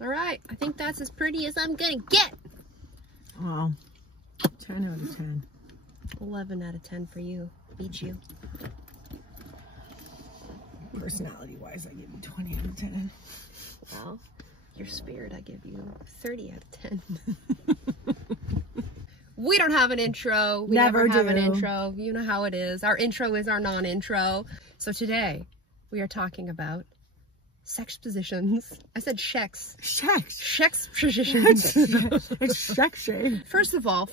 All right. I think that's as pretty as I'm going to get. Oh, 10 out of 10. 11 out of 10 for you. Beat you. Personality-wise, I give you 20 out of 10. Well, your spirit, I give you 30 out of 10. We don't have an intro. We never have an intro. You know how it is. Our intro is our non-intro. So today, we are talking about sex positions. I said sex. Sex positions. It's sexy. First of all,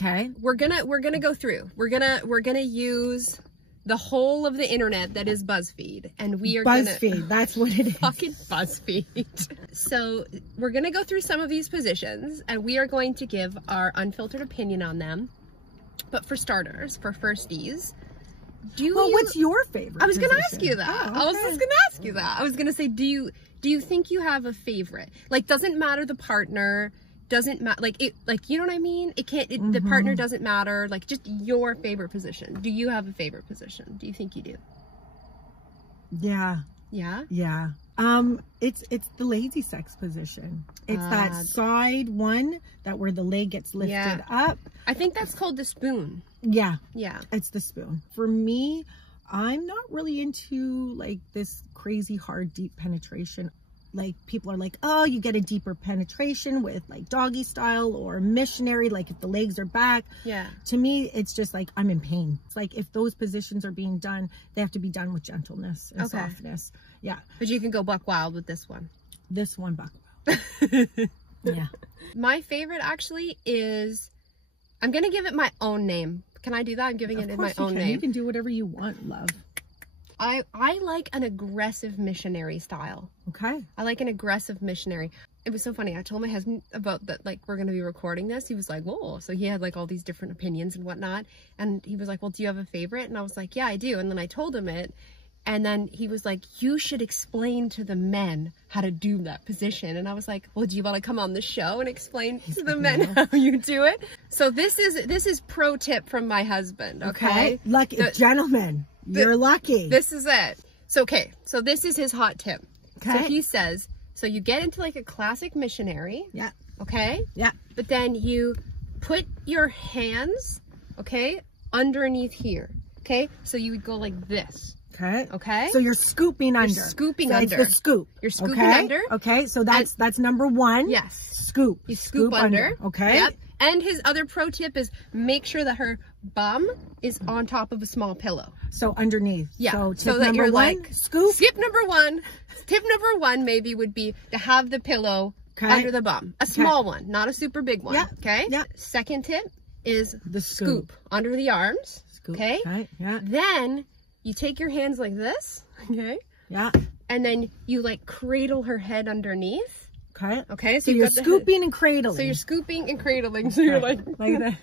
okay, we're gonna go through. We're gonna use the whole of the internet that is Buzzfeed, and we are Buzzfeed. That's what it is. Fucking Buzzfeed. So we're gonna go through some of these positions, and we are going to give our unfiltered opinion on them. But for starters, for firsties, what's your favorite? I was gonna position? ask you that. Oh, okay. I was just gonna ask you that. I was gonna say, do you think you have a favorite? Like, doesn't matter the partner. Doesn't matter, like you know what I mean? It can't. The partner doesn't matter. Like, just your favorite position. Do you have a favorite position? Do you think you do? Yeah. Yeah. Yeah. It's the lazy sex position. It's that side one that where the leg gets lifted up. I think that's called the spoon. Yeah. Yeah. It's the spoon. For me, I'm not really into like this crazy hard deep penetration. Like, people are like, oh, you get a deeper penetration with like doggy style or missionary, like if the legs are back. Yeah. To me, it's just like, I'm in pain. It's like, if those positions are being done, they have to be done with gentleness and softness. Yeah. But you can go buck wild with this one. This one, buck wild. Yeah. My favorite actually is, I'm going to give it my own name. Can I do that? I'm giving it my own name. You can do whatever you want, love. I like an aggressive missionary style. Okay. I like an aggressive missionary. It was so funny. I told my husband about that, like, we're going to be recording this. He was like, whoa. So he had like all these different opinions and whatnot. And he was like, well, do you have a favorite? And I was like, yeah, I do. And then I told him it. And then he was like, you should explain to the men how to do that position. And I was like, well, do you want to come on the show and explain to the men how you do it? So this is pro tip from my husband. Okay. Lucky gentlemen. You're lucky. This is it. So, okay. So this is his hot tip. Okay. So he says, so you get into like a classic missionary. Yeah. Okay. Yeah. But then you put your hands, okay, underneath here. Okay. So you would go like this. Okay. Okay. So you're scooping under. You're scooping so under. It's the scoop. You're scooping under. Okay. So that's number one. Yes. Scoop. You scoop under. Okay. Yep. And his other pro tip is make sure that her bum is on top of a small pillow. So underneath. Yeah. So, tip so that number you're one, like scoop. Tip number one maybe would be to have the pillow under the bum. A small one, not a super big one. Yeah. Okay. Yeah. Second tip is the scoop under the arms. Scoop. Okay. Yeah. Then you take your hands like this. Okay. Yeah. And then you like cradle her head underneath. Okay. Okay. So you're scooping and cradling. So you're scooping and cradling. So you're like that.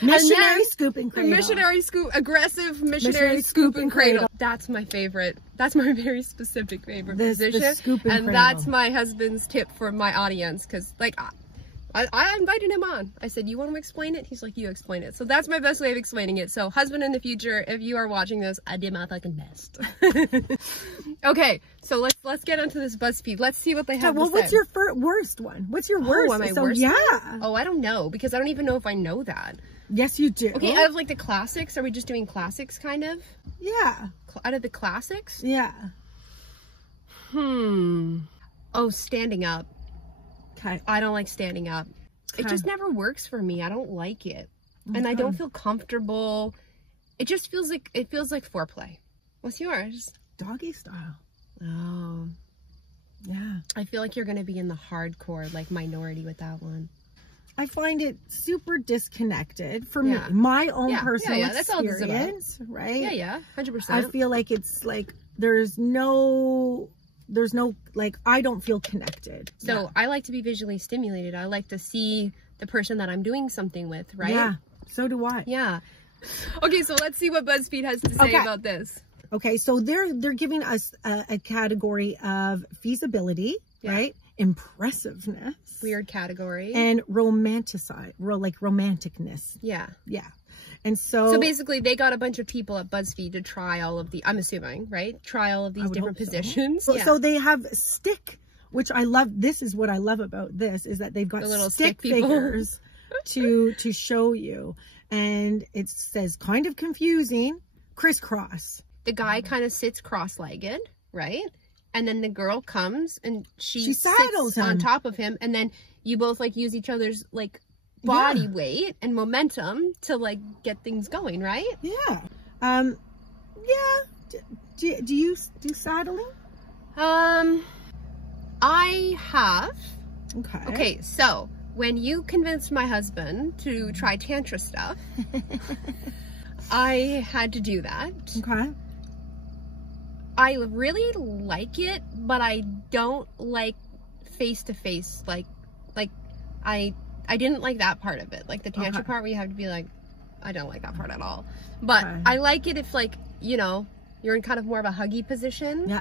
Missionary scoop and cradle. Missionary scoop, aggressive missionary scoop and cradle. That's my favorite. That's my very specific favorite position. The scoop and cradle. That's my husband's tip for my audience, because like I invited him on. I said, you want to explain it? He's like, you explain it. So that's my best way of explaining it. So husband in the future, if you are watching this, I did my fucking best. Okay, so let's get into this BuzzFeed. Let's see what they have to say. What's your worst one? What's your worst? My worst one? Oh, I don't know, because I don't even know if I know that. Yes, you do. Okay, out of like the classics, are we just doing classics kind of? Yeah. Out of the classics? Yeah. Oh, standing up. Okay. I don't like standing up. Okay. It just never works for me. I don't like it. And I don't feel comfortable. It just feels like, foreplay. What's yours? Doggy style. Oh. Yeah. I feel like you're going to be in the hardcore, like, minority with that one. I find it super disconnected for me. My own personal experience, right? Yeah, 100%. I feel like it's like there's no like, I don't feel connected. So I like to be visually stimulated. I like to see the person that I'm doing something with, right? Yeah, so do I. Yeah. Okay, so let's see what BuzzFeed has to say about this. Okay, so they're giving us a category of feasibility, right? Impressiveness. Weird category. And romanticness. Yeah. Yeah. And so basically they got a bunch of people at Buzzfeed to try all of the, I'm assuming, right? Try all of these different positions. So, so they have stick, which I love. This is what I love about this, is that they've got the little stick figures to show you. And it says, kind of confusing, crisscross. The guy kind of sits cross-legged, right? And then the girl comes and she saddles sits on top of him, and then you both like use each other's like body weight and momentum to like get things going, right? Yeah. Yeah. Do you do saddling? I have. Okay. Okay, so when you convinced my husband to try tantra stuff, I had to do that. Okay. I really like it, but I don't like face-to-face, like I didn't like that part of it, like the tantra part where you have to be like, I don't like that part at all. But I like it if, like, you know, you're in kind of more of a huggy position. Yeah.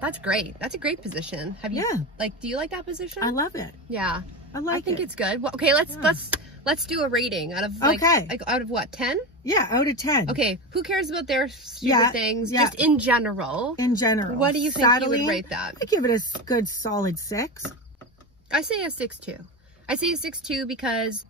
That's great. That's a great position. Have you, like, do you like that position? I love it. Yeah. I think it's good. Well, okay, let's do a rating out of like, out of what, 10? Yeah, out of 10. Okay, who cares about their stupid things? Yeah. Just in general. In general. What do you think you would rate that? I give it a good solid 6. I say a 6.2. I say a 6.2 because,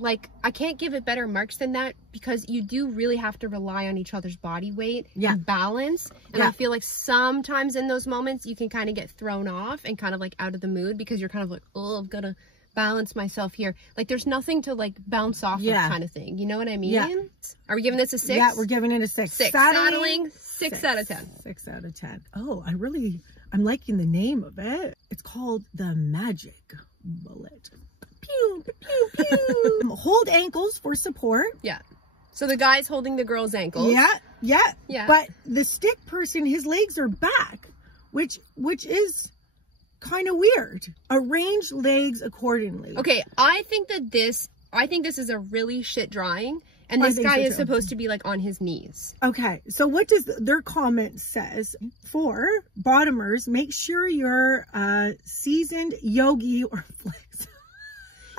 like, I can't give it better marks than that, because you do really have to rely on each other's body weight and balance. And I feel like sometimes in those moments you can kind of get thrown off and kind of like out of the mood, because you're kind of like, oh, I've got to balance myself here. Like, there's nothing to like bounce off of kind of thing. You know what I mean? Yeah. Are we giving this a 6? Yeah, we're giving it a 6. 6. Saddling, 6 out of 10. 6 out of 10. Oh, I'm liking the name of it. It's called the Magic Bullet. Pew, pew, pew. Hold ankles for support. Yeah. So the guy's holding the girl's ankles. Yeah. But the stick person, his legs are back, which is kind of weird. Arrange legs accordingly. Okay, I think this is a really shit drawing, and this guy is supposed to be like on his knees. Okay, so what does their comment says? For bottomers, make sure you're seasoned yogi or flex.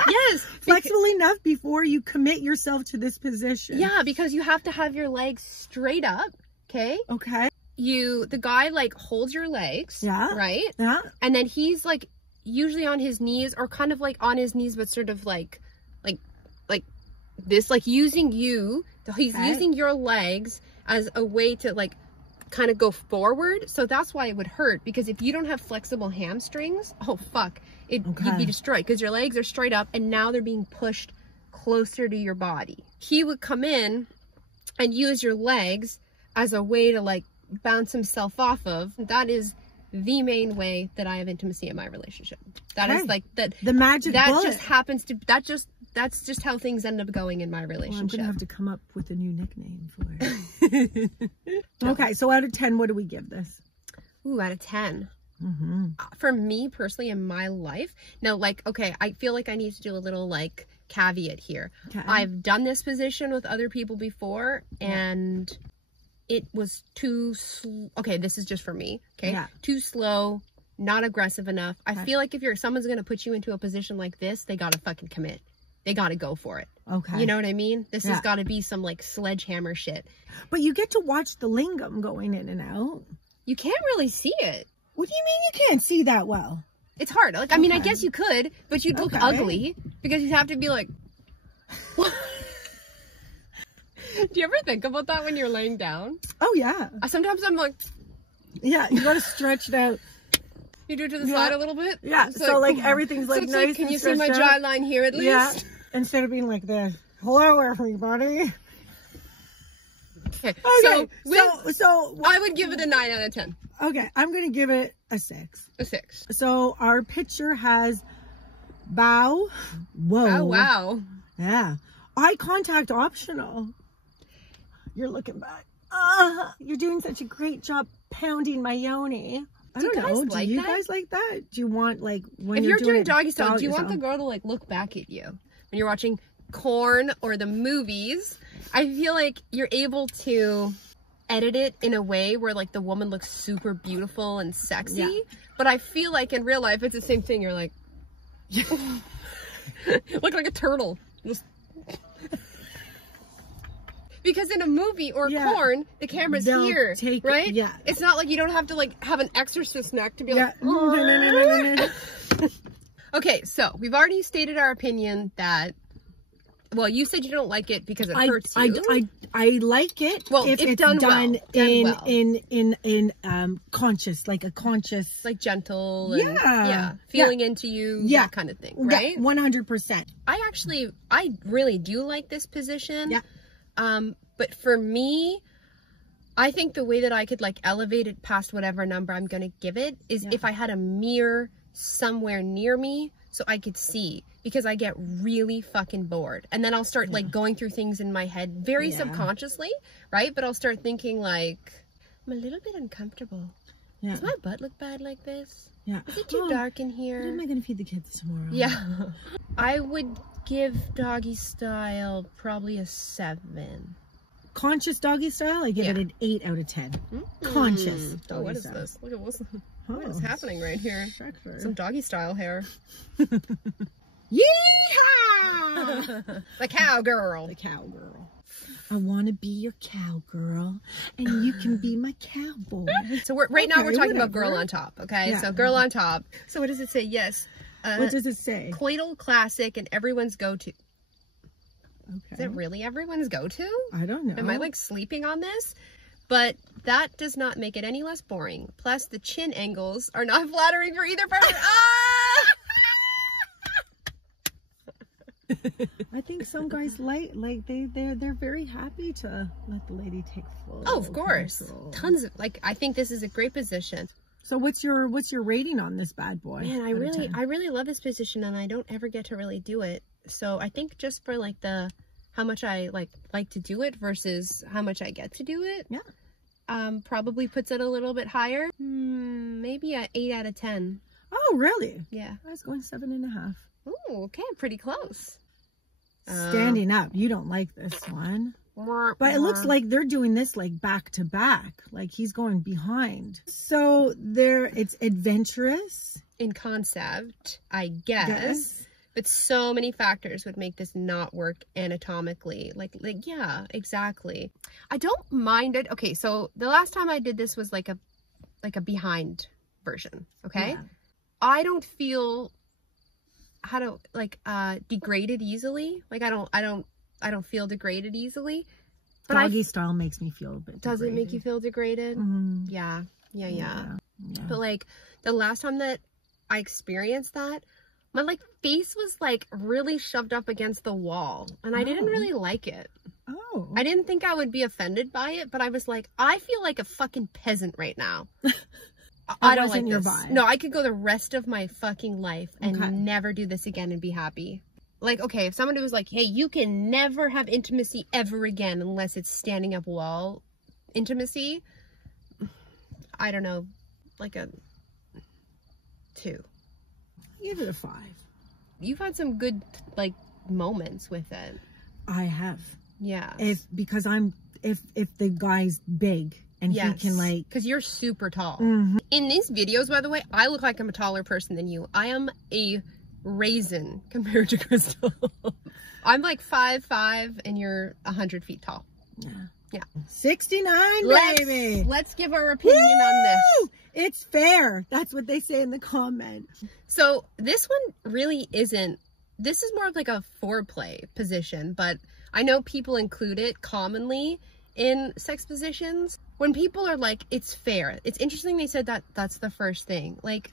Yes, flexible enough before you commit yourself to this position. Yeah, because you have to have your legs straight up. Okay. The guy like holds your legs. Yeah. Right. Yeah. And then he's like usually on his knees, or kind of like on his knees, but sort of like this, like using you. He's using your legs as a way to like kind of go forward. So that's why it would hurt, because if you don't have flexible hamstrings, oh fuck, you'd be destroyed, because your legs are straight up and now they're being pushed closer to your body. He would come in and use your legs as a way to like bounce himself off of. That is the main way that I have intimacy in my relationship. That is like that. The magic bullet. Just happens to, that's just how things end up going in my relationship. Well, I'm gonna have to come up with a new nickname for it. Okay, so out of 10, what do we give this? Ooh, out of 10. For me personally in my life, now, like, okay, I feel like I need to do a little like caveat here. I've done this position with other people before, and it was too okay, this is just for me. Too slow, not aggressive enough. I feel like if someone's gonna put you into a position like this, they gotta fucking commit. They gotta go for it. You know what I mean? This has gotta be some like sledgehammer shit. But you get to watch the lingam going in and out. You can't really see it. What do you mean you can't see that well? It's hard. Like, I mean, I guess you could, but you'd look ugly, because you'd have to be like... Do you ever think about that when you're laying down? Oh, yeah. Sometimes I'm like... Yeah, you gotta stretch it out. You do it to the side a little bit? Yeah, so like everything's like nice. Can you see my jawline here at least? Yeah, instead of being like this. Hello, everybody. Okay, so I would give it a 9 out of 10. Okay, I'm gonna give it a 6. A 6. So our picture has bow. Whoa. Oh, wow. Yeah. Eye contact optional. You're looking back. You're doing such a great job pounding my yoni. I don't know. Do you guys like that? Do you want, like, when you're doing doggy style, do you want the girl to like look back at you when you're watching Corn or the movies? I feel like you're able to edit it in a way where like the woman looks super beautiful and sexy, but I feel like in real life it's the same thing. You're like, look like a turtle. Just Because in a movie or porn, the camera's here, right? Yeah. It's not like you don't have to like have an exorcist neck to be like. No. Okay, so we've already stated our opinion that. Well, you said you don't like it because it hurts you. I like it if it's done in conscious, like a conscious, like gentle, and, feeling into you, that kind of thing, right? 100%. I really do like this position. Yeah. But for me, I think the way that I could like elevate it past whatever number I'm gonna give it is if I had a mirror somewhere near me so I could see, because I get really fucking bored. And then I'll start like going through things in my head very subconsciously, right? But I'll start thinking like, I'm a little bit uncomfortable. Yeah. Does my butt look bad like this? Yeah. Is it too dark in here? What am I going to feed the kids tomorrow? Yeah. I would give doggy style probably a 7. Conscious doggy style, I give it an 8 out of 10. Conscious doggy what is style. This? Look at what is happening right here? Some doggy style hair. Yeehaw! The cowgirl. The cowgirl. I want to be your cowgirl, and you can be my cowboy. So right now we're talking about girl on top, okay? Yeah. So girl on top. So what does it say? Yes. What does it say? Coital classic and everyone's go-to. Okay. Is it really everyone's go-to? I don't know. Am I like sleeping on this? But that does not make it any less boring. Plus, the chin angles are not flattering for either partner. I think some guys they're very happy to let the lady take full. Oh, of course, control. Tons of I think this is a great position. So what's your rating on this bad boy? Man, I really love this position, and I don't ever get to really do it. So I think just for like how much I like to do it versus how much I get to do it. Yeah. Probably puts it a little bit higher. Maybe a 8 out of 10. Oh, really? Yeah. I was going 7.5. Oh, okay, pretty close. Standing up, you don't like this one. But it looks like they're doing this like back to back, like he's going behind. So it's adventurous in concept, I guess. But so many factors would make this not work anatomically. Like yeah, exactly. I don't mind it. Okay, so the last time I did this was like a behind version. Okay, yeah. I don't feel degraded easily. Like I don't feel degraded easily. But doggy style makes me feel a bit degraded. Does it make you feel degraded? Mm-hmm. Yeah. But like the last time that I experienced that, my like face was like really shoved up against the wall, and I didn't really like it. Oh. I didn't think I would be offended by it, but I was like, I feel like a fucking peasant right now. I don't like this. Vibe. No, I could go the rest of my fucking life and never do this again and be happy. Like, okay, if someone was like, hey, you can never have intimacy ever again unless it's standing up wall intimacy, I don't know, like a 2. Give it a 5. You've had some good like moments with it. I have. Yeah. Because if the guy's big and he can like, because you're super tall. Mm-hmm. In these videos, by the way, I look like I'm a taller person than you. I am a raisin compared to Crystal. I'm like 5'5" and you're 100 feet tall. Yeah. 69, baby. Let's give our opinion on this. It's fair. That's what they say in the comments. So this one really isn't. This is more of like a foreplay position, but I know people include it commonly in sex positions. When people are like, it's fair. It's interesting they said that that's the first thing. Like,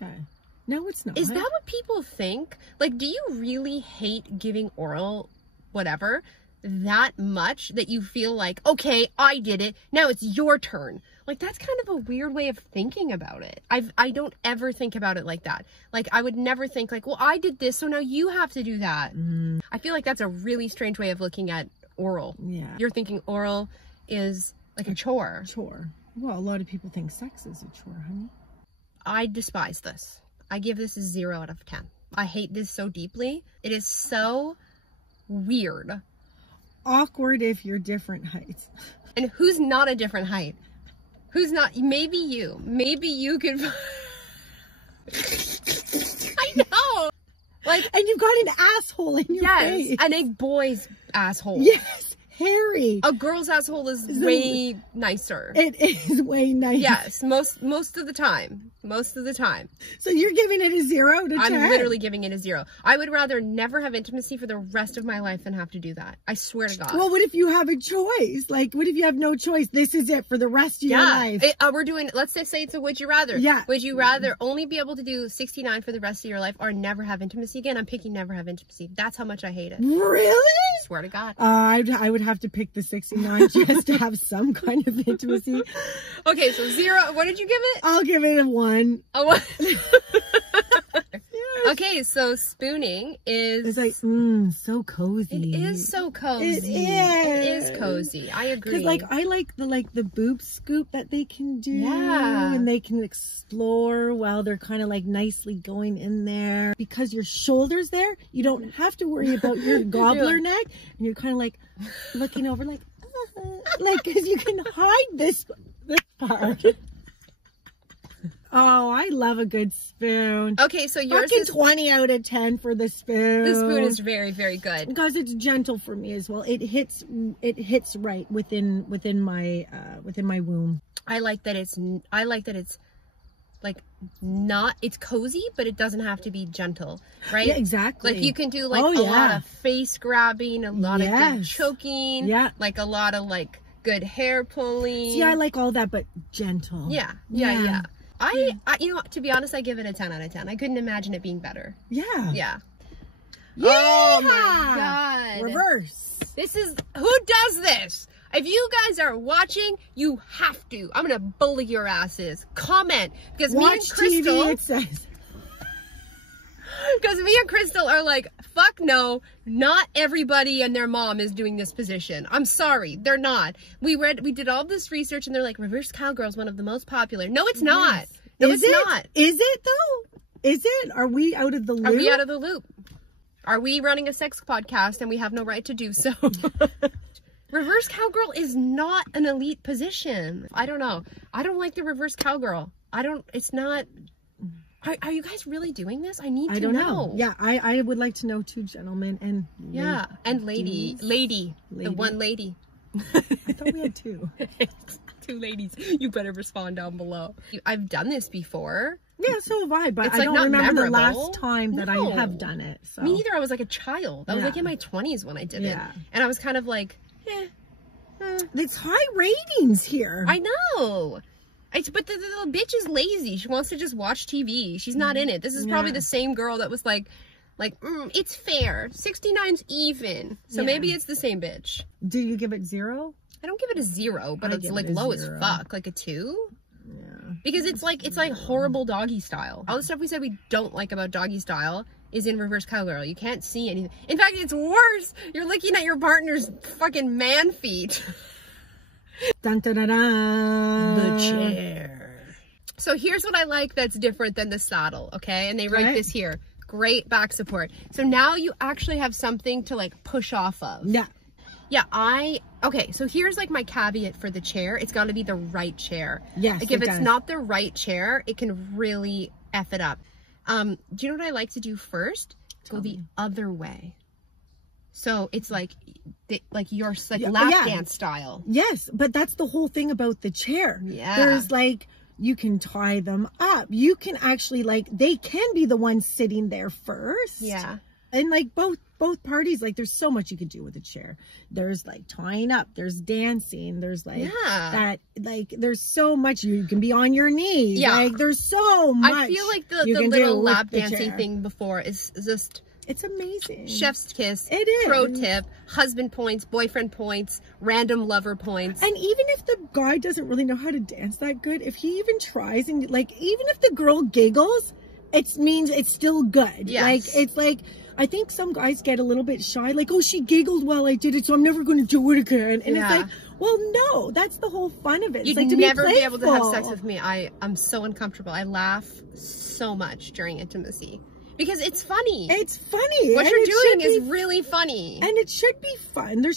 no, it's not. Is that what people think? Like, do you really hate giving oral whatever that much that you feel like, okay, I did it, now it's your turn? Like, that's kind of a weird way of thinking about it. I don't ever think about it like that. Like, I would never think like, well, I did this, so now you have to do that. Mm-hmm. I feel like that's a really strange way of looking at oral. Yeah. You're thinking oral is like a chore. Well, a lot of people think sex is a chore, honey. I despise this. I give this a 0 out of 10. I hate this so deeply. It is so weird. Awkward if you're different heights. And who's not a different height? Who's not? Maybe you. Maybe you could. I know. Like, and you've got an asshole in your face. And a boy's asshole. Yes. hairy. A girl's asshole is way nicer. It is way nicer. Yes, most of the time. Most of the time. So you're giving it a 0 to 10? I'm literally giving it a 0. I would rather never have intimacy for the rest of my life than have to do that. I swear to God. Well, what if you have a choice? Like, what if you have no choice? This is it for the rest of your life. We're doing, let's just say it's a would you rather. Yeah. Would you rather only be able to do 69 for the rest of your life or never have intimacy again? I'm picking never have intimacy. That's how much I hate it. Really? I swear to God. I would have to pick the 69 just to have some kind of intimacy. Okay, so 0. What did you give it? I'll give it a 1. A 1. Okay, so spooning is... It's like, so cozy. It is so cozy. It is cozy. I agree. Because, like, I like the boob scoop that they can do. Yeah. And they can explore while they're kind of, like, nicely going in there. Because your shoulder's there, you don't have to worry about your gobbler neck. And you're kind of, like, looking over, like, because you can hide this part. Oh, I love a good spoon. Okay, so yours Fucking is 20 out of 10 for the spoon. The spoon is very, very good because it's gentle for me as well. It hits right within my womb. I like that it's like not, it's cozy, but it doesn't have to be gentle, right? Yeah, exactly. Like you can do like a lot of face grabbing, a lot of good choking, like a lot of like good hair pulling. See, I like all that, but gentle. Yeah. I you know, to be honest, I give it a 10 out of 10. I couldn't imagine it being better. Yeah. Oh my God. Reverse. This is, who does this? If you guys are watching, you have to. I'm gonna bully your asses. Comment, because me and Crystal. TV, it says. Because me and Crystal are like, fuck no, not everybody and their mom is doing this position. I'm sorry, they're not. We did all this research and they're like, reverse cowgirl is one of the most popular. No, it's not. Yes. No, it's not. Is it though? Is it? Are we out of the loop? Are we out of the loop? Are we running a sex podcast and we have no right to do so? Reverse cowgirl is not an elite position. I don't know. I don't like the reverse cowgirl. It's not. Are you guys really doing this? I need to know. I don't know. Yeah, I would like to know too, gentlemen and lady. The one lady. I thought we had 2. 2 ladies. You better respond down below. I've done this before. Yeah, so have I, but it's I like don't not remember memorable. the last time that I have done it. So. Me neither. I was like a child. I was like in my 20s when I did it. And I was kind of like, It's high ratings here. I know. But the little bitch is lazy. She wants to just watch TV. She's not in it. This is probably the same girl that was like, it's fair. 69's even. So maybe it's the same bitch. Do you give it 0? I don't give it a 0, but it's like low as fuck. Like a 2? Yeah. Because it's like horrible doggy style. All the stuff we said we don't like about doggy style is in reverse cowgirl. You can't see anything. In fact, it's worse. You're looking at your partner's fucking man feet. Dun, dun, dun, dun. The chair. So here's what I like that's different than the saddle, okay? And they write this here. Great back support. So now you actually have something to like push off of. Yeah. Yeah, okay, so here's like my caveat for the chair. It's got to be the right chair. Yes, like if it's not the right chair, it can really F it up. Do you know what I like to do first? Go the other way. So it's like your lap dance style. Yes, but that's the whole thing about the chair. Yeah. There's like, you can tie them up. You can actually they can be the ones sitting there first. Yeah. And like both parties, like there's so much you could do with a chair. There's like tying up, there's dancing, there's like that, like there's so much. You can be on your knees. Yeah. Like there's so much. I feel like the little lap dancing thing before is just, it's amazing. Chef's kiss. It is. Pro tip. Husband points, boyfriend points, random lover points. And even if the guy doesn't really know how to dance that good, if he even tries and like, even if the girl giggles, it means it's still good. Yes. Like, it's like, I think some guys get a little bit shy, like, oh, she giggled while I did it, so I'm never going to do it again. And it's like, well, no, that's the whole fun of it. You'd like to never be able to have sex with me. I'm so uncomfortable. I laugh so much during intimacy because it's funny. It's funny. What you're doing is really funny. And it should be fun. It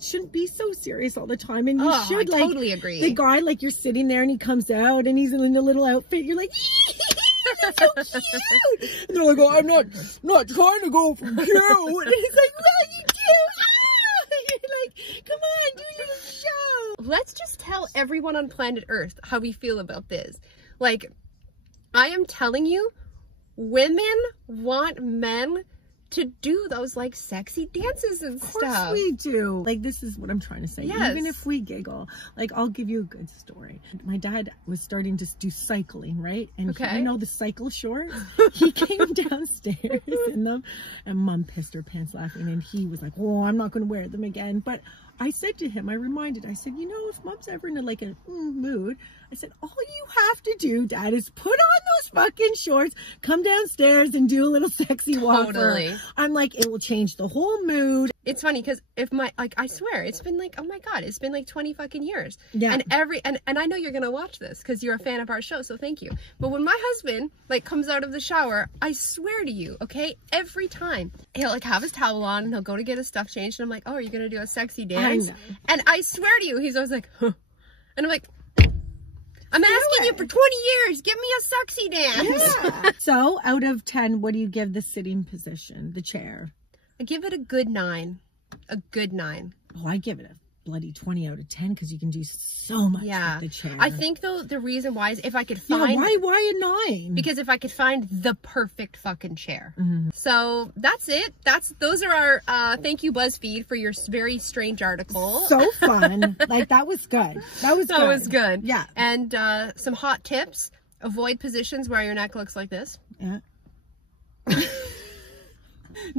shouldn't be so serious all the time. And you should, I totally agree. The guy, like, you're sitting there and he comes out and he's in a little outfit. You're like, that's so cute. And they're like, oh, I'm not trying to go from cute. And he's like, well, you do. You're like, come let's just tell everyone on planet Earth how we feel about this. Like, I am telling you, women want men to do those like sexy dances and stuff. Of course we do. Like, this is what I'm trying to say. Yes. Even if we giggle, like, I'll give you a good story. My dad was starting to do cycling, right? And you know the cycle shorts? He came downstairs in them, and Mom pissed her pants laughing, and he was like, oh, I'm not going to wear them again. But I said to him, I said, you know, if Mom's ever in a mood, I said, all you have to do, Dad, is put on those fucking shorts, come downstairs and do a little sexy walk. Totally. I'm like, it will change the whole mood. It's funny because I swear, it's been like, oh my God, it's been like 20 fucking years. Yeah. And I know you're going to watch this because you're a fan of our show, so thank you. But when my husband like comes out of the shower, I swear to you, okay, every time he'll like have his towel on and he'll go to get his stuff changed. And I'm like, oh, are you going to do a sexy dance? And I swear to you, he's always like, huh. And I'm like, I'm asking you for 20 years. Give me a sexy dance. Yeah. So out of 10, what do you give the sitting position, the chair? I give it a good 9. A good 9. Oh, I give it a bloody 20 out of 10 because you can do so much with the chair. I think though the reason why is if I could find why a 9? Because if I could find the perfect fucking chair. So that's it. Those are our thank you BuzzFeed for your very strange article. So fun. Like, that was good. That was good. Yeah. And some hot tips: avoid positions where your neck looks like this. Yeah.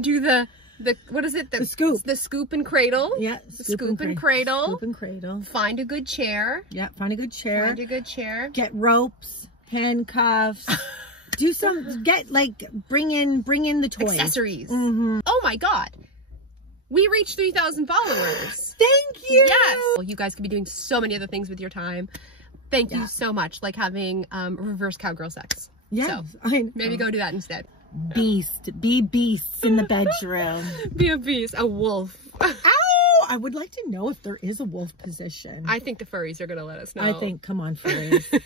Do the what is it? The scoop. The scoop and cradle. Yeah. Scoop and cradle. Scoop and cradle. Find a good chair. Yeah. Find a good chair. Find a good chair. Get ropes, handcuffs. Do some, bring in the toys. Accessories. Oh my God. We reached 3,000 followers. Thank you. Yes. Well, you guys could be doing so many other things with your time. Thank you so much. Like having reverse cowgirl sex. Yes. So maybe go do that instead. Be beasts in the bedroom. Be a beast. A wolf. Ow! I would like to know if there is a wolf position. I think the furries are going to let us know. I think, come on, furries.